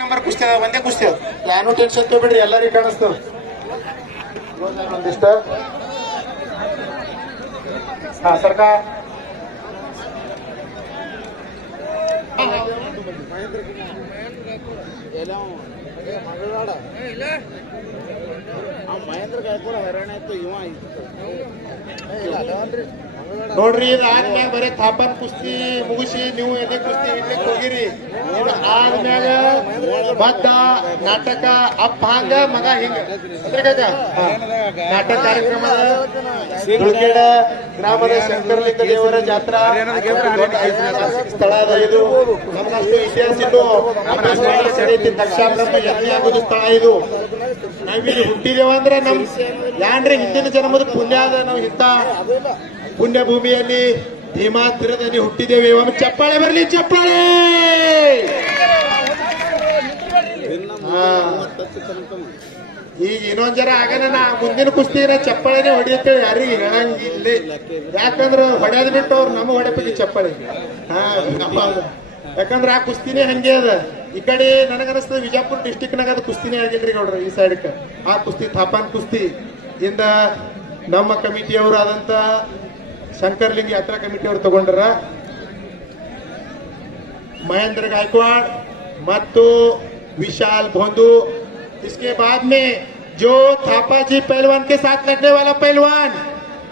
Number ಕುಸ್ತಿ ಅದ ಒಂದೇ ಕುಸ್ತಿ ಅದ ಯಾನು ಟೆನ್ಷನ್ ತಗೋಬಿಡ್ರಿ ಎಲ್ಲರಿಗೂ ಕಾಣಿಸ್ತದ ಒಂದಿಷ್ಟ ಹಾ ಸರ್ಕಾರ ನೋಡ್ರಿ ಇದು ಆದ್ಮ್ಯಾಗ ಬರೀ ಥಾಪನ್ ಕುಸ್ತಿ ಮುಗಿಸಿ ನೀವು ಎದೆ ಕುಸ್ತಿ ಇಡ್ಲಿಕ್ಕೆ ಹೋಗಿರಿ ಇದು ಆದ್ಮ್ಯಾಗ ಬದ್ದ ನಾಟಕ ಅಪ್ಪ ಹಂಗ ಮಗ ಹಿಂಗ ನಾಟಕ ಕಾರ್ಯಕ್ರಮದ ತುಳ್ಕೇಡ ಗ್ರಾಮದ ಶಂಕರಲಿಂಗ ದೇವರ ಜಾತ್ರಾ ಸ್ಥಳ ಅದ ಇದು ನಮ್ಗಷ್ಟು ಇತಿಹಾಸ ಇದ್ದು ದಕ್ಷ ಬ್ರಹ್ಮ ಯಜ್ಞ ಆಗೋದು ಸ್ಥಳ ಇದು ನಾವಿಲ್ಲಿ ಹುಟ್ಟಿದೇವ ಅಂದ್ರೆ ನಮ್ ಯಾನ್ರಿ ಹಿಂದಿನ ಜನ್ಮದ ಪುಣ್ಯ ಅದ ನಾವು ಇಂಥ ಪುಣ್ಯ ಭೂಮಿಯಲ್ಲಿ ಭೀಮಾತಿರದಲ್ಲಿ ಹುಟ್ಟಿದ್ದೇವೆ ಒಮ್ಮೆ ಚಪ್ಪಾಳೆ ಬರಲಿ ಚಪ್ಪಾಳೆ ಈಗ ಇನ್ನೊಂದ್ ಜರ ಆಗನ ನಾ ಮುಂದಿನ ಕುಸ್ತಿನ ಚಪ್ಪಾಳೆನೆ ಹೊಡಿಯತ್ತೇಳಿ ಯಾರಿಗೆ ಹೇಳಂಗಿಲ್ಲ ಯಾಕಂದ್ರ ಹೊಡೆದ್ ಬಿಟ್ಟು ಅವ್ರು ನಮ್ಮ ಹೊಡೆಪಿಗೆ ಚಪ್ಪಾಳೆ ಯಾಕಂದ್ರ ಆ ಕುಸ್ತಿನೇ ಹಂಗೆ ಅದ ಈ ಕಡೆ ನನಗನ್ನಿಸ್ತದ ವಿಜಯಪುರ ಡಿಸ್ಟಿಕ್ ನಾಗ ಅದು ಕುಸ್ತಿನೇ ಆಗಿಲ್ರಿ ಗೌಡ್ರ ಈ ಸೈಡ್ಕ ಆ ಕುಸ್ತಿ ಥಾಪಾನ್ ಕುಸ್ತಿ ಇಂದ ನಮ್ಮ ಕಮಿಟಿಯವರು ಆದಂತ ಶಂಕರಲಿಂಗ यात्रा कमिटी ಅವರು ತಗೊಂಡರ महेंद्र गायकवाड़ ಮತ್ತು विशाल भोंदू। इसके बाद में जो थापा जी पहलवान के साथ लड़ने वाला पहलवान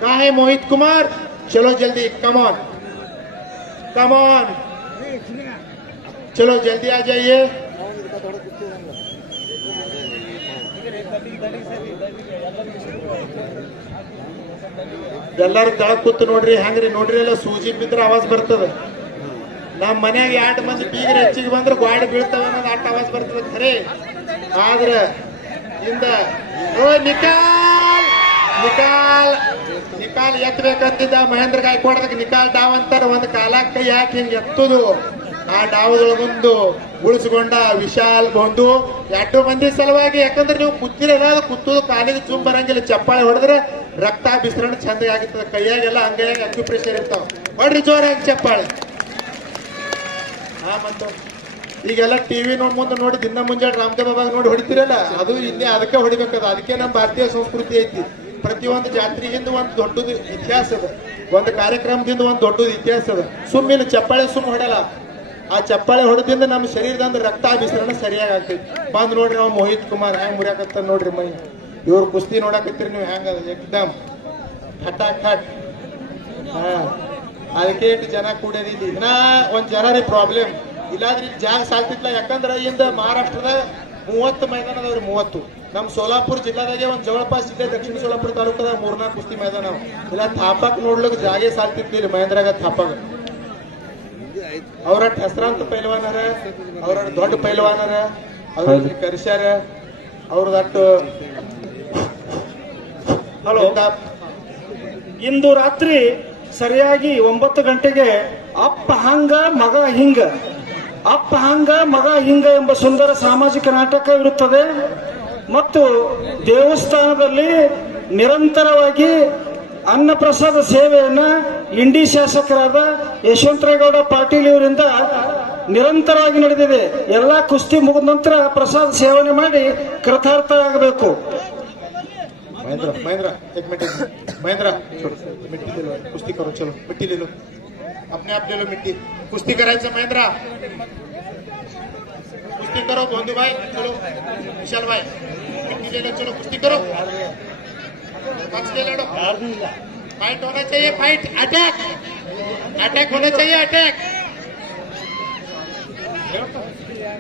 कहाँ है मोहित कुमार, चलो जल्दी कम ऑन चलो जल्दी आ जाइए। ಎಲ್ಲರೂ ತಳಗ್ ಕೂತು ನೋಡ್ರಿ ಹಂಗ್ರಿ ನೋಡ್ರಿ ಎಲ್ಲ ಸೂಜಿ ಬಿದ್ರ ಆವಾಜ್ ಬರ್ತದ ನಮ್ ಮನ್ಯಾಗ 2 ಮಂದಿ ಬೀಗರ ಹೆಚ್ಚಿಗೆ ಬಂದ್ರೆ ಗಾಡಿ ಬೀಳ್ತಾವ ಅನ್ನೋದು ಆಟ ಆವಾಜ್ ಬರ್ತದ ಖರೆ ಆದ್ರ ಇಂದ ನಿಕಾಲ್ ನಿಕಾಲ್ ನಿಕಾಲ್ ಎತ್ತಬೇಕಂತಿದ್ದ ಮಹೇಂದ್ರ ಗಾಯಕ್ವಾಡದಾಗ ನಿಕಾಲ್ ಡಾವ್ ಅಂತಾರ ಒಂದ್ ಕಾಲಕ್ಕೆ ಕೈ ಹಾಕಿ ಹಿಂಗ್ ಎತ್ತುದು ಆ ಡಾವದೊಳಗೊಂದು ಉಳಿಸಿಕೊಂಡ ವಿಶಾಲ್ ಬಂದು 2 ಮಂದಿ ಸಲುವಾಗಿ ಯಾಕಂದ್ರೆ ನೀವು ಕೂತಿರಲ್ಲ ಕೂತುದು ಕಾಲಿಗೆ ಚುಮ್ ಬರಂಗಿಲ್ಲ ಚಪ್ಪಾಳೆ ಹೊಡೆದ್ರೆ ರಕ್ತ ಬಿಸ್ರಣ ಚಂದ ಆಗಿರ್ತದೆ ಕೈಯಾಗೆಲ್ಲ ಅಂಗೈಯಾಗ ಅಕ್ಯುಪ್ರೆಷರ್ ಇರ್ತಾವ ಹೊಡ್ರಿ ಜೋರಾಗಿ ಚಪ್ಪಾಳೆ ಮತ್ತು ಈಗೆಲ್ಲ ಟಿವಿ ಮುಂದೆ ನೋಡಿ ದಿನ ಮುಂಜಾನೆ ರಾಮದೇವ್ ಬಾಬಾಗ ನೋಡಿ ಹೊಡಿತೀರಲ್ಲ ಅದು ಇಲ್ಲಿ ಅದಕ್ಕೆ ಹೊಡಿಬೇಕದ ಅದಕ್ಕೆ ನಮ್ಮ ಭಾರತೀಯ ಸಂಸ್ಕೃತಿ ಐತಿ ಪ್ರತಿಯೊಂದು ಜಾತ್ರೆಗಿಂದ ಒಂದು ದೊಡ್ಡದು ಇತಿಹಾಸ ಅದ ಒಂದು ಕಾರ್ಯಕ್ರಮದಿಂದ ಒಂದು ದೊಡ್ಡದು ಇತಿಹಾಸ ಅದ ಸುಮ್ಮಿನ ಚಪ್ಪಾಳೆ ಸುಮ್ ಹೊಡಲ್ಲ ಆ ಚಪ್ಪಾಳೆ ಹೊಡೆದಿಂದ ನಮ್ಮ ಶರೀರದಂದ್ರೆ ರಕ್ತ ಬಿಸ್ರಣ ಸರಿಯಾಗಿ ಆಗ್ತೈತಿ ಬಂದ್ ನೋಡ್ರಿ ನಾವು ಮೋಹಿತ್ ಕುಮಾರ್ ಹೆಂಗ್ ಮುರಿಯಾಕತ್ತ ನೋಡ್ರಿ ಮೈ ಇವ್ರು ಕುಸ್ತಿ ನೋಡಾಕತ್ತೀರಿ ನೀವು ಹೆಂಗ ಏಕ್ದಮ್ ಖಟಾಕ್ ಖಟ್ ಅದಕ್ಕೆ ಎಷ್ಟು ಜನ ಕೂಡೋದಿಲ್ಲ ಇನ್ನ ಒಂದ್ ಜನ ರೀ ಪ್ರಾಬ್ಲಮ್ ಇಲ್ಲಾದ್ರಿ ಜಾಗ ಸಾಲ್ತಿತ್ಲ ಯಾಕಂದ್ರ ಇಂದ ಮಹಾರಾಷ್ಟ್ರದ 30 ಮೈದಾನ ಅದಾವ್ರಿ 30 ನಮ್ ಸೋಲಾಪುರ ಜಿಲ್ಲಾದಾಗೆ ಒಂದ್ ಜವಳಪಾಸ್ ಜಿಲ್ಲೆ ದಕ್ಷಿಣ ಸೋಲಾಪುರ ತಾಲೂಕದಾಗ 3-4 ಕುಸ್ತಿ ಮೈದಾನ ಇಲ್ಲ ಥಾಪಕ್ ನೋಡ್ಲಿಕ್ಕೆ ಜಾಗೆ ಸಾಲ್ತಿತ್ಲಿ ಮಹೇಂದ್ರಾಗ ಥಾಪಕ್ ಅವ್ರ ಹೆಸರಾಂತ ಪೈಲ್ವಾನರ ಅವ್ರ ದೊಡ್ಡ ಪೈಲ್ವಾನರ ಅವ್ರ ಕರ್ಸ್ಯಾರ ಅವ್ರದಟ್ಟು ಹಲೋ ಇಂದು ರಾತ್ರಿ ಸರಿಯಾಗಿ 9 ಗಂಟೆಗೆ ಅಪ್ಪ ಹಂಗ ಮಗ ಹಿಂಗ ಅಪ್ಪ ಹಂಗ ಮಗ ಹಿಂಗ ಎಂಬ ಸುಂದರ ಸಾಮಾಜಿಕ ನಾಟಕ ಇರುತ್ತದೆ ಮತ್ತು ದೇವಸ್ಥಾನದಲ್ಲಿ ನಿರಂತರವಾಗಿ ಅನ್ನಪ್ರಸಾದ ಸೇವೆಯನ್ನ ಇಂಡಿ ಶಾಸಕರಾದ ಯಶವಂತರೇಗೌಡ ಪಾಟೀಲ್ ಇವರಿಂದ ನಿರಂತರವಾಗಿ ನಡೆದಿದೆ. ಎಲ್ಲಾ ಕುಸ್ತಿ ಮುಗಿದ ನಂತರ ಪ್ರಸಾದ ಸೇವನೆ ಮಾಡಿ ಕೃತಾರ್ಥ ಆಗಬೇಕು. महेंद्र महेंद्र एक मिनट महेंद्र मिट्टी ले लो कुश्ती करो चलो मिट्टी ले लो अपने आप ले लो मिट्टी कुश्ती करायचं महेंद्र कुश्ती करो बोंदू भाई चलो विशाल भाई मिट्टी ले लो चलो कुश्ती करो पंच ले लो फाइट होना चाहिए फाइट अटैक अटैक होना चाहिए अटैक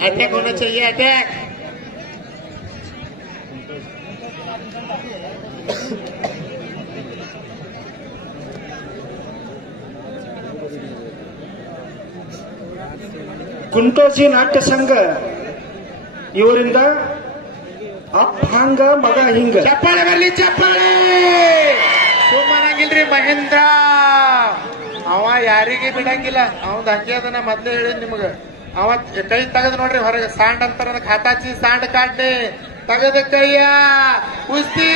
अटैक होना चाहिए अटैक ಕುಂಟೋಜಿ ನಾಟ್ಯ ಸಂಘ ಇವರಿಂದ ಅಪ್ಪ ಹಂಗ ಮಗ ಹಿಂಗ ಚಪ್ಪಾಳೆ ಬರಲಿ ಚಪ್ಪಾಳೆ ಸುಮ್ಮನಂಗಿಲ್ರಿ ಮಹೇಂದ್ರ ಅವ ಯಾರಿಗೆ ಬಿಡಂಗಿಲ್ಲ ಅವಂದ್ ಹಂಗೆ ಅದನ್ನ ಮೊದ್ಲೇ ಹೇಳಿ ನಿಮಗ ಅವ ಕೈ ತೆಗದ್ ನೋಡ್ರಿ ಹೊರಗೆ ಸಾಂಡ್ ಅಂತಾರ ಅದಕ್ಕೆ ಹಾತಾಚಿ ಸಾಂಡ್ ಕಾಡ್ನೆ ತಗದ ಕೈಯ ಕುಸ್ತಿ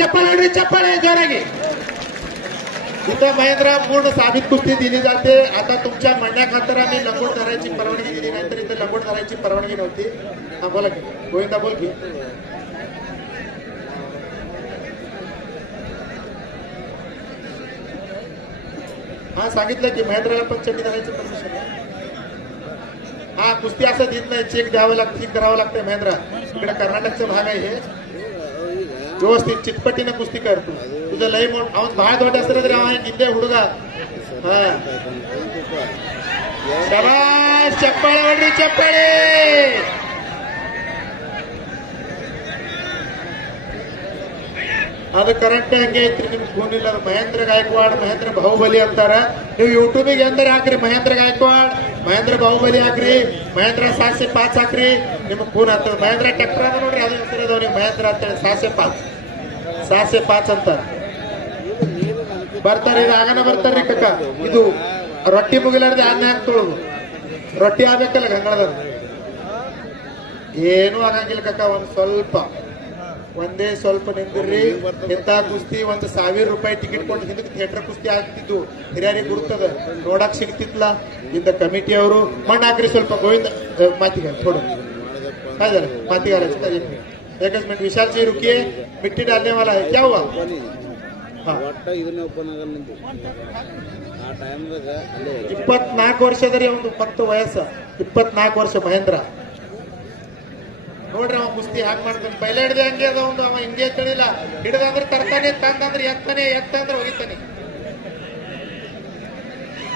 चप्पल ऑर्डर चप्पल आहे जोरागी इथं महेंद्र पूर्ण साबित कुस्ती दिली जाते आता तुमच्या म्हणण्याखातर आम्ही लंगोट धरायची परवानगी दिली नाही तर इथं लंगोट धरायची परवानगी नव्हती हा बोला की गोविंदा बोल की हा सांगितलं की महेंद्राला पण चड्डी धरायची परमिशन आहे हा कुस्ती असं देत नाही चेक द्यावं लागतं चेक करावं लागतं महेंद्रा इकडे कर्नाटकचा भाग आहे हे व्यवस्थित चिटपटीनं कुस्ती करतो तुझं लय मोठ ಅವನ್ ಬಹಳ ದೊಡ್ಡ ಹೆಸರಿದ್ರೆ ಅವ ಹಿಂದೆ ಹುಡುಗ ಹಾ ಶಬಾಷ್ ಚಪ್ಪಾಳೆ ಹೊಡ್ರಿ ಚಪ್ಪಾಳೆ ಅದು ಕರೆಕ್ಟ್ ಹಂಗೆ ಐತ್ರಿ ನಿಮ್ ಫೋನ್ ಇಲ್ಲ ಮಹೇಂದ್ರ ಗಾಯಕ್ವಾಡ್ ಮಹೇಂದ್ರ ಬಾಹುಬಲಿ ಅಂತಾರ ನೀವು ಯೂಟ್ಯೂಬಿಗೆ ಎಂದರೆ ಹಾಕ್ರಿ ಮಹೇಂದ್ರ ಗಾಯಕ್ವಾಡ್ ಮಹೇಂದ್ರ ಬಾಹುಬಲಿ ಹಾಕ್ರಿ ಮಹೇಂದ್ರ 705 ಹಾಕ್ರಿ ನಿಮ್ಗೆ ಫೋನ್ ಆಗ್ತದೆ ಮಹೇಂದ್ರ ಟ್ರ್ಯಾಕ್ಟರ್ ಅದ ನೋಡ್ರಿ ಅದು ಹೆಸರು ಅದಾವ ನೀವು ಮಹೇಂದ್ರ ಅಂತೇಳಿ 705 ಅಂತ ಬರ್ತಾರ್ರಿ ಇದು ಆಗನ ಬರ್ತಾರ್ರಿ ಕಕ್ಕ ಇದು ರೊಟ್ಟಿ ಮುಗಿಲಾರ್ದೆ ಆಜ್ಞೆ ಹಾಕ್ತೊಳದು ರೊಟ್ಟಿ ಆಗ್ಬೇಕಲ್ಲ ಗಂಗಳದ ಏನೂ ಆಗಂಗಿಲ್ಲ ಕಕ್ಕ ಒಂದೇ ಸ್ವಲ್ಪ ನಿಂದಿರ್ರಿ ಇಂಥ ಕುಸ್ತಿ 1,000 ರೂಪಾಯಿ ಟಿಕೆಟ್ ಕೊಟ್ಟು ಹಿಂದಕ್ಕೆ ಥಿಯೇಟರ್ ಕುಸ್ತಿ ಆಗ್ತಿದ್ದು ಹಿರಿಯರಿಗೆ ಗುರುತದ ನೋಡಕ್ ಸಿಗ್ತಿತ್ಲ ಇಂದ ಕಮಿಟಿ ಅವರು ಮಣ್ಣು ಹಾಕ್ರಿ ಸ್ವಲ್ಪ ಗೋವಿಂದ ಮಾತಿಗಾರ ಥೋಡು काय झालं माती घालायची एकच मिनिट विशालजी रुकिये मिट्टी डालने वाला है क्या हुआ ಇಪ್ಪತ್ನಾಲ್ಕು ವರ್ಷದಲ್ಲಿ ಒಂದು ಫಕ್ತ ವಯಸ್ಸು 24 ವರ್ಷ ಮಹೇಂದ್ರ ನೋಡ್ರಿ ಅವ ಕುಸ್ತಿ ಹ್ಯಾಕ್ ಮಾಡ್ತಾನೆ ಪೈಲ ಹಿಡಿದ ಹಂಗೆ ಅದ ಒಂದು ಅವ ಹಿಂಗೆ ತಿಳಿಲ್ಲ ಹಿಡಿದಂದ್ರೆ ತರ್ತಾನೆ ತಂದಂದ್ರೆ ಎತ್ತಂದ್ರೆ ಹೋಗಿತಾನೆ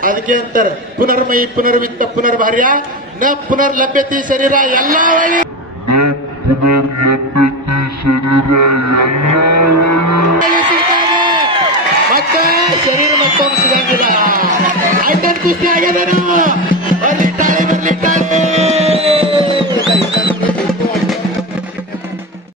ಅದಕ್ಕೆ ಅಂತಾರೆ ಪುನರ್ಮಯಿ ಪುನರ್ವಿತ್ತ ಪುನರ್ಭಾರ್ಯ ನ ಪುನರ್ಲಭ್ಯತೆ ಶರೀರ ಎಲ್ಲ ವಳಿ ಮತ್ತೆ ಶರೀರ ಮತ್ತೊಂದು ಸಿಗಂಗಿಲ್ಲ ಐಟನ್ ಕುಸ್ತಿ ಆಗ್ಯದೇನು ಬರ್ಲಿ ಟಾಳಿ